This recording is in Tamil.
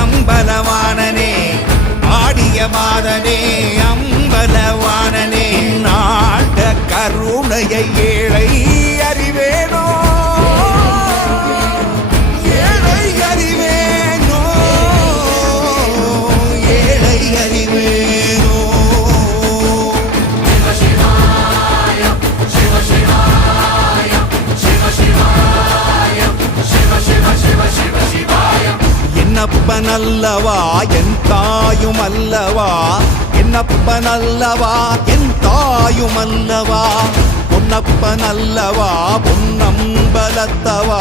அம்பலவாணனே ஆடிய மாதனே அம்பலவாணனே நாட கருணையை ஏழை அறிவேனோ ஏழை அறிவேனோ ஏழை அறிவேனோ என்னப்பனல்லவா என் தாயும் அல்லவா என்னப்பனல்லவா என் தாயும் அல்லவா பொன்னப்பனல்லவா பொன்னம்பலத்தவா